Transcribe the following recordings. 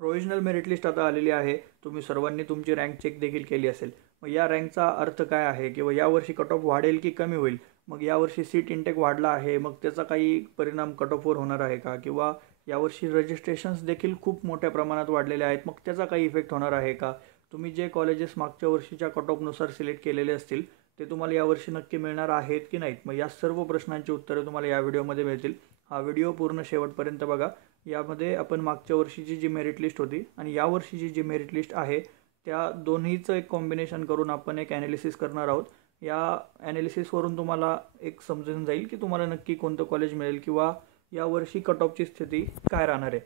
Provisional merit list आता आलेली आहे। तुम्ही सर्वांनी तुमची रँक चेक देखील केली असेल। मग या रँकचा अर्थ काय आहे किंवा यावर्षी कट ऑफ वाढेल की कमी होईल? मग यावर्षी सीट इंटेक वाढला आहे, मग त्याचा काही परिणाम कट ऑफवर होणार आहे का? किंवा यावर्षी रजिस्ट्रेशन्स देखील खूप मोठ्या प्रमाणात वाढलेले आहेत, मग त्याचा काही इफेक्ट होणार आहे का? तुम्ही जे कॉलेजेस मागच्या वर्षीच्या कट ऑफनुसार सिलेक्ट केलेले असतील ते तुम्हाला यावर्षी नक्की मिळणार आहेत की नाहीत? मग या सर्व प्रश्नांची उत्तरे तुम्हाला या व्हिडिओमध्ये मिळतील। हा व्हिडिओ पूर्ण शेवटपर्यंत बघा। यामध्ये आपण मागच्या वर्षीची जी मेरिट लिस्ट होती आणि यावर्षीची जी मेरिट लिस्ट आहे त्या दोन्हीचं एक कॉम्बिनेशन करून आपण एक ॲनालिसिस करणार आहोत। या ॲनालिसिसवरून तुम्हाला एक समजून जाईल की तुम्हाला नक्की कोणतं कॉलेज मिळेल किंवा यावर्षी कट ऑफची स्थिती काय राहणार आहे।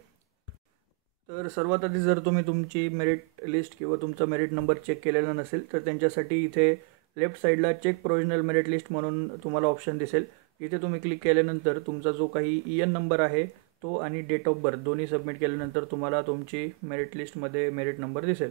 तर सर्वात आधी जर तुम्ही तुमची मेरिट लिस्ट किंवा तुमचा मेरिट नंबर चेक केलेला नसेल तर त्यांच्यासाठी इथे लेफ्ट साईडला चेक प्रोविजनल मेरिट लिस्ट म्हणून तुम्हाला ऑप्शन दिसेल। इथे तुम्ही क्लिक केल्यानंतर तुमचा जो काही EN नंबर आहे तो आणि डेट ऑफ बर्थ दोन्ही सबमिट केल्यानंतर तुम्हाला तुमची मेरिट लिस्टमध्ये मेरिट नंबर दिसेल।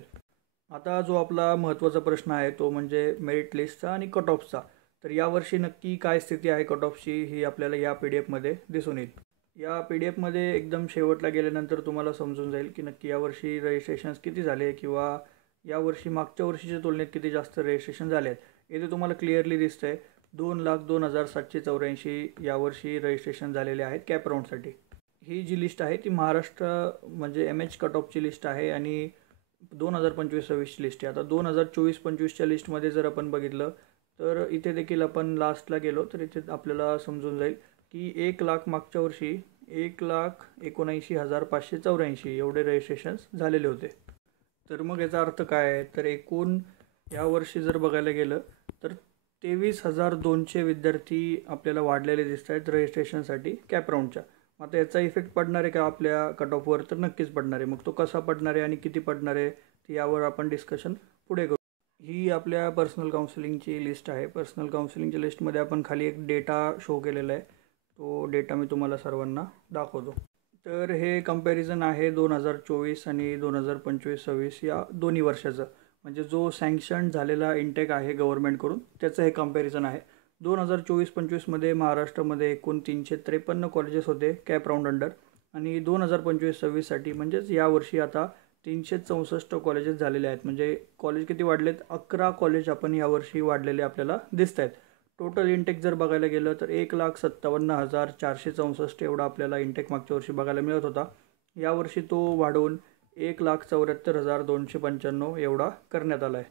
आता जो आपला महत्त्वाचा प्रश्न आहे तो म्हणजे मेरिट लिस्टचा आणि कट ऑफचा। तर यावर्षी नक्की काय स्थिती आहे कट ऑफची ही आपल्याला या PDF मध्ये दिसून येईल। या PDF मध्ये एकदम शेवटला गेल्यानंतर तुम्हाला समजून जाईल की नक्की यावर्षी रजिस्ट्रेशन्स किती झाले किंवा यावर्षी मागच्या वर्षीच्या तुलनेत किती जास्त रजिस्ट्रेशन झाले आहेत। इथे तुम्हाला क्लिअरली दिसतंय 2,02,784 यावर्षी रजिस्ट्रेशन झालेले आहेत कॅप राऊंडसाठी। ही जी लिस्ट आहे ती महाराष्ट्र म्हणजे MH कट ऑफची लिस्ट आहे आणि 2025-26 लिस्ट आहे। आता 2024-25च्या लिस्टमध्ये जर आपण बघितलं तर इथे देखील आपण लास्टला गेलो तर इथे आपल्याला समजून जाईल की 1,00,000 मागच्या वर्षी 1,79,584 एवढे रजिस्ट्रेशन्स झालेले होते। तर मग याचा अर्थ काय आहे? तर एकूण यावर्षी जर बघायला गेलं तर 23,200 विद्यार्थी आपल्याला वाढलेले दिसत आहेत रजिस्ट्रेशनसाठी कॅप राऊंडच्या। आता याचा इफेक्ट पडणार आहे का आपल्या कट ऑफवर? तर नक्कीच पडणार आहे। मग तो कसा पडणार आहे आणि किती पडणार आहे ते यावर आपण डिस्कशन पुढे करू। ही आपल्या पर्सनल काउन्सिलिंगची लिस्ट आहे। पर्सनल काउन्सिलिंगच्या लिस्टमध्ये आपण खाली एक डेटा शो केलेला आहे, तो डेटा मी तुम्हाला सर्वांना दाखवतो। तर हे कंपॅरिझन आहे 2024 आणि 2025-26 या दोन्ही वर्षाचं, म्हणजे जो सँक्शन झालेला इंटेक आहे गव्हर्नमेंटकडून त्याचं हे कंपॅरिझन आहे। 2024-25मध्ये महाराष्ट्रामध्ये एकूण 353 कॉलेजेस होते कॅप राऊंड अंडर आणि 2025-26साठी म्हणजेच यावर्षी आता 364 कॉलेजेस झालेले आहेत। म्हणजे कॉलेज किती वाढलेत? 11 कॉलेज आपण यावर्षी वाढलेले आपल्याला दिसत आहेत। टोटल इंटेक जर बघायला गेलं तर 1,57,464 एवढा आपल्याला इंटेक मागच्या वर्षी बघायला मिळत होता। यावर्षी तो वाढवून 1,74,295 एवढा करण्यात आला आहे।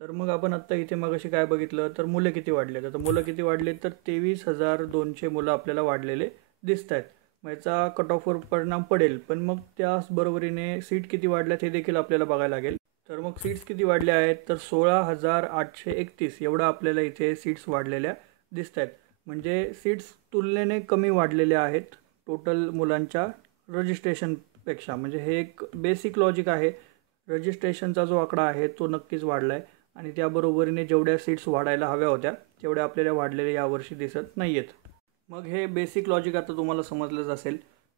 तर मग आपण आत्ता इथे मगाशी काय बघितलं तर मुलं किती वाढले? तर मुलं किती वाढले तर 23,200 मुलं आपल्याला वाढलेले दिसत आहेत। मग याचा कट ऑफवर परिणाम पडेल, पण मग त्याचबरोबरीने सीट किती वाढल्यात हे देखील आपल्याला बघायला लागेल। तर मग सीट्स किती वाढल्या आहेत तर 16,831 एवढा आपल्याला इथे सीट्स वाढलेल्या दिसत आहेत। म्हणजे सीट्स तुलनेने कमी वाढलेल्या आहेत टोटल मुलांच्या रजिस्ट्रेशनपेक्षा। म्हणजे हे एक बेसिक लॉजिक आहे। रजिस्ट्रेशनचा जो आकडा आहे तो नक्कीच वाढला आहे आणि त्याबरोबरीने जेवढ्या सीट्स वाढायला हव्या होत्या तेवढ्या आपल्याला वाढलेल्या यावर्षी दिसत नाही आहेत। मग हे बेसिक लॉजिक आता तुम्हाला समजलंच असेल।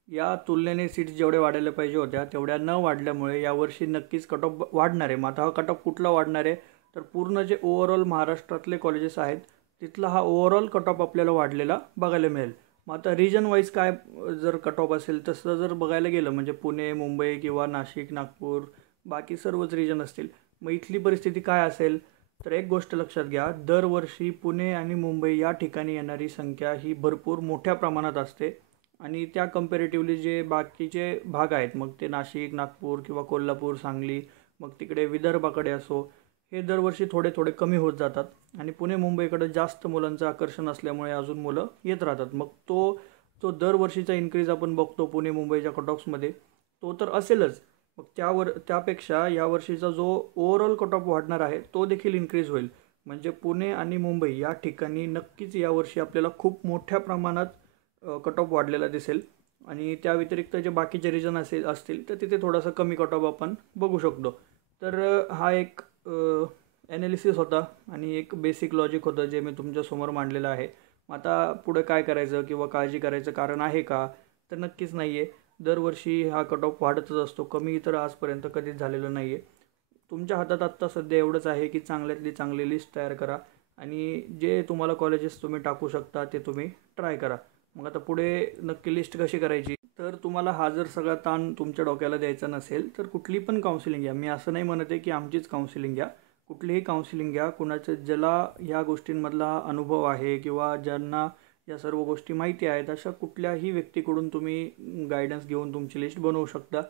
या तुलनेने सीट्स जेवढ्या वाढायला पाहिजे होत्या तेवढ्या न वाढल्यामुळे यावर्षी नक्कीच कट ऑफ वाढणार आहे। मग आता हा कट ऑफ कुठला वाढणार आहे तर पूर्ण जे ओव्हरऑल महाराष्ट्रातले कॉलेजेस आहेत तिथला हा ओव्हरऑल कट ऑफ आपल्याला वाढलेला बघायला मिळेल। मग आता रिजन वाईज काय जर कट ऑफ असेल तसं जर बघायला गेलं म्हणजे पुणे, मुंबई किंवा नाशिक, नागपूर बाकी सर्वच रिजन असतील, मग इथली परिस्थिती काय असेल तर एक गोष्ट लक्षात घ्या, दरवर्षी पुणे आणि मुंबई या ठिकाणी येणारी संख्या ही भरपूर मोठ्या प्रमाणात असते आणि त्या कंपॅरेटिव्हली जे बाकीचे भाग आहेत मग ते नाशिक, नागपूर किंवा कोल्हापूर, सांगली, मग तिकडे विदर्भाकडे असो, हे दरवर्षी थोडे थोडे कमी होत जातात आणि पुणे मुंबईकडे जास्त मुलांचं आकर्षण असल्यामुळे अजून मुलं येत राहतात। मग तो दरवर्षीचा इन्क्रीज आपण बघतो पुणे मुंबईच्या कट ऑफ्समध्ये तो तर असेलच, मग त्यापेक्षा यावर्षीचा जो ओव्हरऑल कट ऑफ वाढणार आहे तो देखील इन्क्रीज होईल। म्हणजे पुणे आणि मुंबई या ठिकाणी नक्कीच यावर्षी आपल्याला खूप मोठ्या प्रमाणात कट ऑफ वाढलेला दिसेल आणि त्या व्यतिरिक्त जे बाकीचे रिजन असतील तर तिथे थोडासा कमी कट ऑफ आपण बघू शकतो। तर हा एक ॲनालिसिस होता आणि एक बेसिक लॉजिक होतं जे मी तुमच्यासमोर मांडलेलं आहे। आता पुढे काय करायचं किंवा काळजी करायचं कारण आहे का तर नक्कीच नाही आहे। दरवर्षी हा कट ऑफ वाढतच असतो, कमी तर आजपर्यंत कधीच झालेलं नाही आहे। तुमच्या हातात आत्ता सध्या एवढंच आहे की चांगल्यातली चांगली लिस्ट तयार करा आणि जे तुम्हाला कॉलेजेस तुम्ही टाकू शकता ते तुम्ही ट्राय करा। मग आता पुढे नक्की लिस्ट कशी करायची तर तुम्हाला हा जर सगळा ताण तुमच्या डोक्याला द्यायचा नसेल तर कुठली पण काउन्सिलिंग घ्या. मी असं नाही म्हणत आहे की आमचीच काउन्सिलिंग घ्या, कुठलीही काउन्सिलिंग घ्या. कुणाचं ज्याला ह्या गोष्टींमधला अनुभव आहे किंवा ज्यांना या सर्व गोष्टी माहिती आहेत अशा कुठल्याही व्यक्तीकडून तुम्ही गायडन्स घेऊन तुमची लिस्ट बनवू शकता.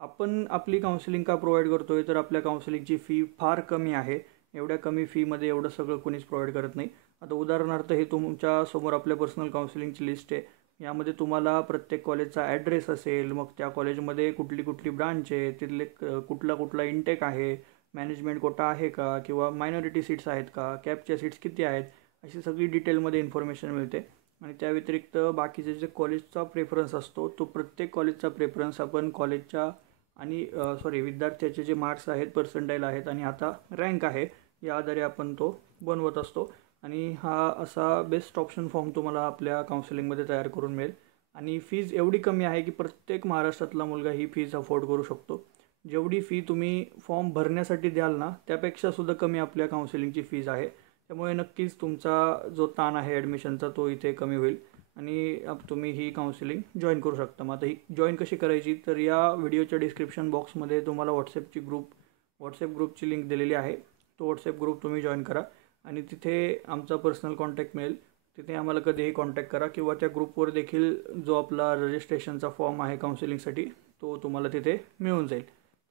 आपण आपली काउन्सिलिंग का प्रोव्हाइड करतो आहे तर आपल्या काउन्सिलिंगची फी फार कमी आहे. एवढ्या कमी फीमध्ये एवढं सगळं कोणीच प्रोव्हाइड करत नाही. आता उदाहरणार्थ हे तुमच्यासमोर आपल्या पर्सनल काउन्सिलिंगची लिस्ट आहे. यामध्ये तुम्हाला प्रत्येक कॉलेजचा ॲड्रेस असेल, मग त्या कॉलेजमध्ये कुठली कुठली ब्रांच आहे, तिथले कुठला कुठला इंटेक आहे, मॅनेजमेंट कोटा आहे का किंवा मायनॉरिटी सीट्स आहेत का, कॅपच्या सीट्स किती आहेत, अशी सगळी डिटेलमध्ये इन्फॉर्मेशन मिळते. आणि त्या व्यतिरिक्त बाकीचे जे कॉलेजचा प्रेफरन्स असतो तो प्रत्येक कॉलेजचा प्रेफरन्स आपण कॉलेजच्या आणि विद्यार्थ्याचे जे मार्क्स आहेत, पर्सेंटाईल आहेत आणि आता रँक आहे या आधारे आपण तो बनवत असतो. आणि हा असा बेस्ट ऑप्शन फॉर्म तुम्हाला आपल्या काउन्सिलिंगमध्ये तयार करून मिळेल. आणि फीज एवढी कमी आहे की प्रत्येक महाराष्ट्रातला मुलगा ही फीज अफोर्ड करू शकतो. जेवढी फी तुम्ही फॉर्म भरण्यासाठी द्याल ना त्यापेक्षासुद्धा कमी आपल्या काउन्सिलिंगची फीज आहे. त्यामुळे नक्कीच तुमचा जो ताण आहे ॲडमिशनचा तो इथे कमी होईल आणि तुम्ही ही काउन्सिलिंग जॉईन करू शकता. मग आता ही जॉईन कशी करायची तर या व्हिडिओच्या डिस्क्रिप्शन बॉक्समध्ये तुम्हाला व्हॉट्सॲप ग्रुपची लिंक दिलेली आहे. तो व्हॉट्सॲप ग्रुप तुम्ही जॉईन करा आणि तिथे आमचा पर्सनल कॉन्टॅक्ट मिळेल. तिथे आम्हाला कधीही कॉन्टॅक्ट करा किंवा त्या ग्रुपवर देखील जो आपला रजिस्ट्रेशनचा फॉर्म आहे काउन्सिलिंगसाठी तो तुम्हाला तिथे मिळून जाईल.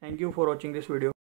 Thank you for watching this video.